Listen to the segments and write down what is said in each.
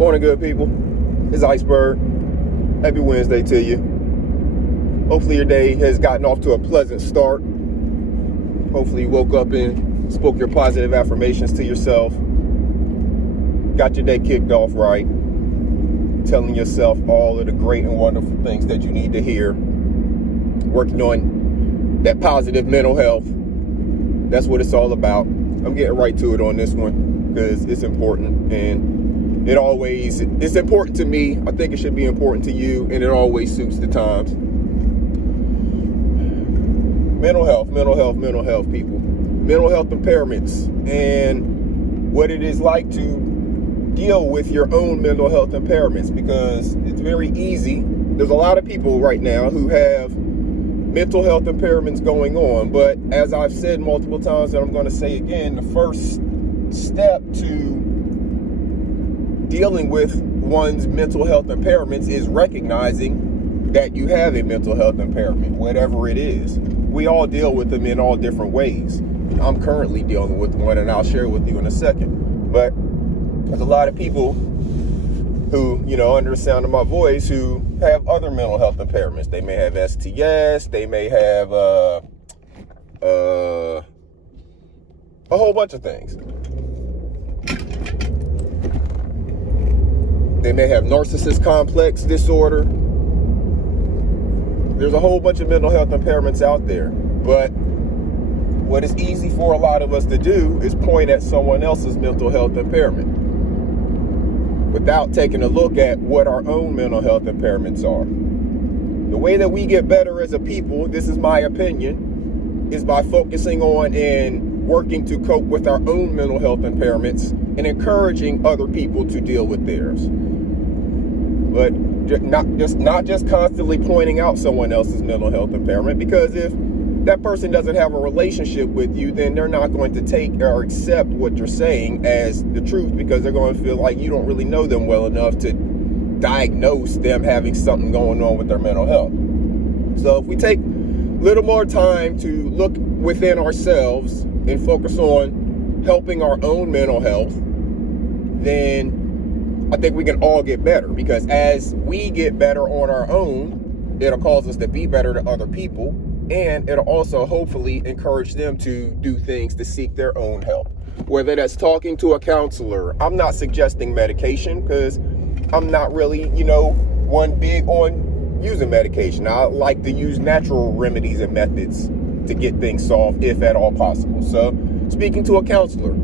Morning, good people. It's Iceberg. Happy Wednesday to you. Hopefully your day has gotten off to a pleasant start. Hopefully you woke up and spoke your positive affirmations to yourself. Got your day kicked off right. Telling yourself all of the great and wonderful things that you need to hear. Working on that positive mental health. That's what it's all about. I'm getting right to it on this one because it's important, and it's important to me. I think it should be important to you, and it always suits the times. Mental health, people. Mental health impairments and what it is like to deal with your own mental health impairments, because it's very easy. There's a lot of people right now who have mental health impairments going on, but as I've said multiple times, and I'm going to say again, the first step to dealing with one's mental health impairments is recognizing that you have a mental health impairment, whatever it is. We all deal with them in all different ways. I'm currently dealing with one, and I'll share with you in a second. But there's a lot of people who, under the sound of my voice, who have other mental health impairments. They may have STS, they may have a whole bunch of things. They may have narcissist complex disorder. There's a whole bunch of mental health impairments out there. But what is easy for a lot of us to do is point at someone else's mental health impairment without taking a look at what our own mental health impairments are. The way that we get better as a people, this is my opinion, is by focusing on and working to cope with our own mental health impairments and encouraging other people to deal with theirs. But not just constantly pointing out someone else's mental health impairment, because if that person doesn't have a relationship with you, then they're not going to take or accept what you're saying as the truth, because they're going to feel like you don't really know them well enough to diagnose them having something going on with their mental health. So if we take a little more time to look within ourselves and focus on helping our own mental health, then I think we can all get better, because as we get better on our own, it'll cause us to be better to other people, and it'll also hopefully encourage them to do things to seek their own help. Whether that's talking to a counselor. I'm not suggesting medication, because I'm not really, one big on using medication. I like to use natural remedies and methods to get things solved, if at all possible. So speaking to a counselor,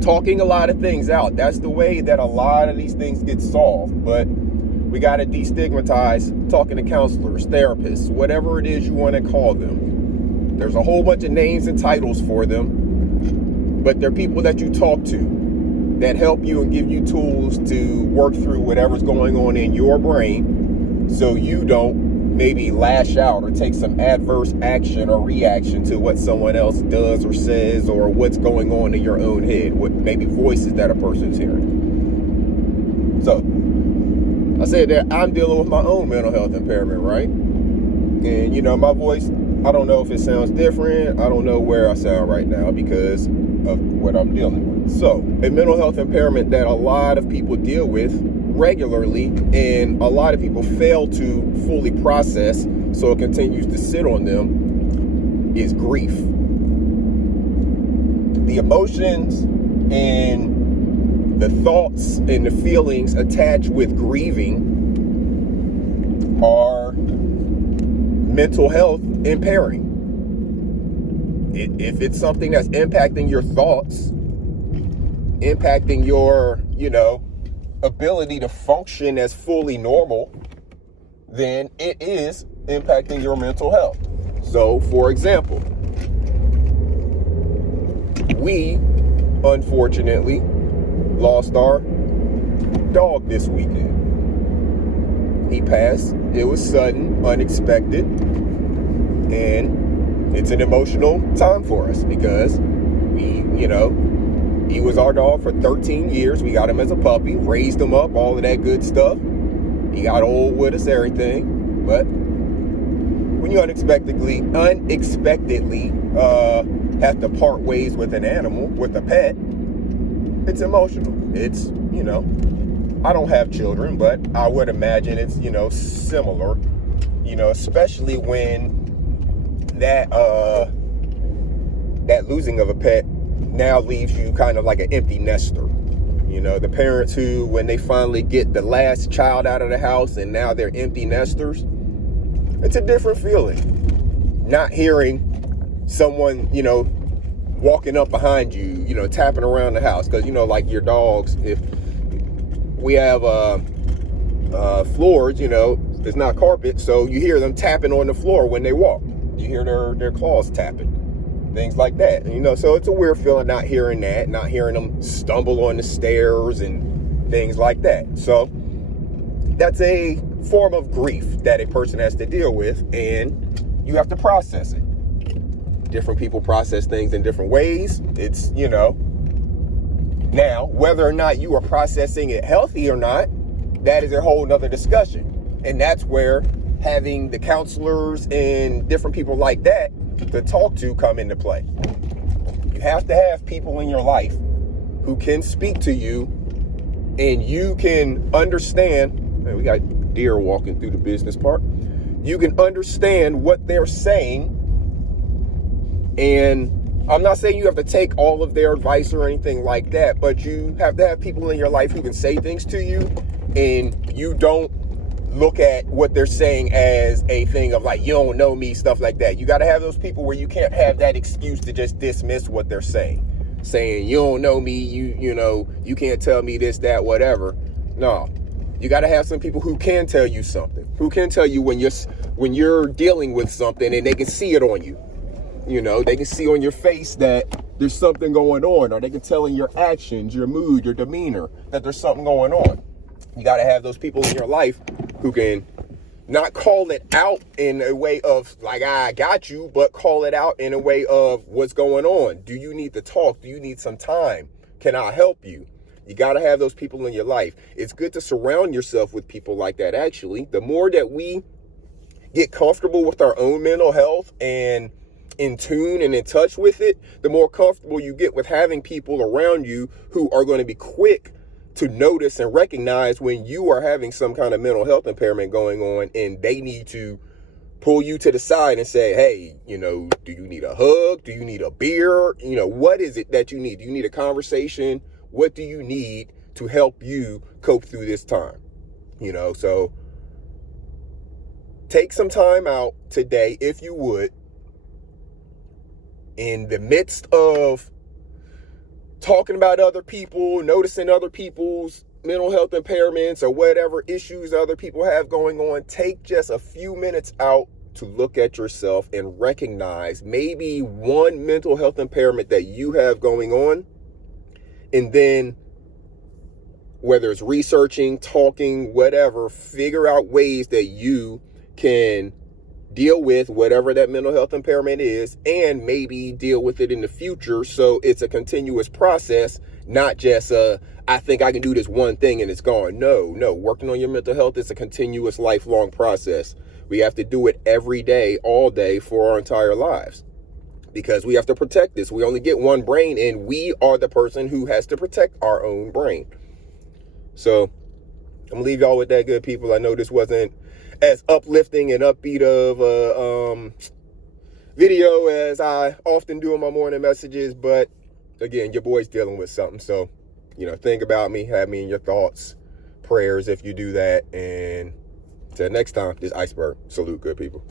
talking a lot of things out. That's the way that a lot of these things get solved. But we got to destigmatize talking to counselors, therapists, whatever it is you want to call them. There's a whole bunch of names and titles for them, but they're people that you talk to that help you and give you tools to work through whatever's going on in your brain, so you don't maybe lash out or take some adverse action or reaction to what someone else does or says, or what's going on in your own head, what maybe voices that a person's hearing. So I said that I'm dealing with my own mental health impairment, right? And my voice, I don't know if it sounds different. I don't know where I sound right now because of what I'm dealing with. So a mental health impairment that a lot of people deal with regularly, and a lot of people fail to fully process, so it continues to sit on them, is grief. The emotions and the thoughts and the feelings attached with grieving are mental health impairing. If it's something that's impacting your thoughts, impacting your, ability to function as fully normal, then it is impacting your mental health. So, for example, we unfortunately lost our dog this weekend. He passed. It was sudden, unexpected, and it's an emotional time for us because he was our dog for 13 years. We got him as a puppy, raised him up, all of that good stuff. He got old with us, everything. But when you unexpectedly have to part ways with an animal, with a pet, it's emotional. It's, I don't have children, but I would imagine it's, similar, especially when that losing of a pet now leaves you kind of like an empty nester. The parents who, when they finally get the last child out of the house and now they're empty nesters, it's a different feeling. Not hearing someone, walking up behind you, tapping around the house. Because, like your dogs, if we have floors, it's not carpet, so you hear them tapping on the floor when they walk. You hear their claws tapping. Things like that, so it's a weird feeling not hearing that, not hearing them stumble on the stairs and things like that. So that's a form of grief that a person has to deal with, and you have to process it. Different people process things in different ways. It's, now, whether or not you are processing it healthy or not, that is a whole nother discussion. And that's where having the counselors and different people like that to talk to come into play. You have to have people in your life who can speak to you and you can understand. Man, we got deer walking through the business park. You can understand what they're saying. And I'm not saying you have to take all of their advice or anything like that, but you have to have people in your life who can say things to you and you don't look at what they're saying as a thing of like, you don't know me, stuff like that. You got to have those people where you can't have that excuse to just dismiss what they're saying you don't know me, you can't tell me this, that, whatever. No, you got to have some people who can tell you something, who can tell you when you're dealing with something and they can see it on you. They can see on your face that there's something going on, or they can tell in your actions, your mood, your demeanor, that there's something going on. You got to have those people in your life who can not call it out in a way of like, I got you, but call it out in a way of what's going on. Do you need to talk? Do you need some time? Can I help you? You got to have those people in your life. It's good to surround yourself with people like that, actually. The more that we get comfortable with our own mental health and in tune and in touch with it, the more comfortable you get with having people around you who are going to be quick to notice and recognize when you are having some kind of mental health impairment going on, and they need to pull you to the side and say, hey, do you need a hug? Do you need a beer? What is it that you need? Do you need a conversation? What do you need to help you cope through this time? So take some time out today, if you would, in the midst of talking about other people, noticing other people's mental health impairments or whatever issues other people have going on. Take just a few minutes out to look at yourself and recognize maybe one mental health impairment that you have going on. And then, whether it's researching, talking, whatever, figure out ways that you can deal with whatever that mental health impairment is, and maybe deal with it in the future. So it's a continuous process, not just I think I can do this one thing and it's gone. No, working on your mental health is a continuous, lifelong process. We have to do it every day, all day, for our entire lives, because we have to protect this. We only get one brain, and we are the person who has to protect our own brain. So I'm gonna leave y'all with that, good people. I know this wasn't as uplifting and upbeat of a video as I often do in my morning messages, but again, your boy's dealing with something. So, think about me, have me in your thoughts, prayers if you do that. And till next time, this Iceberg. Salute, good people.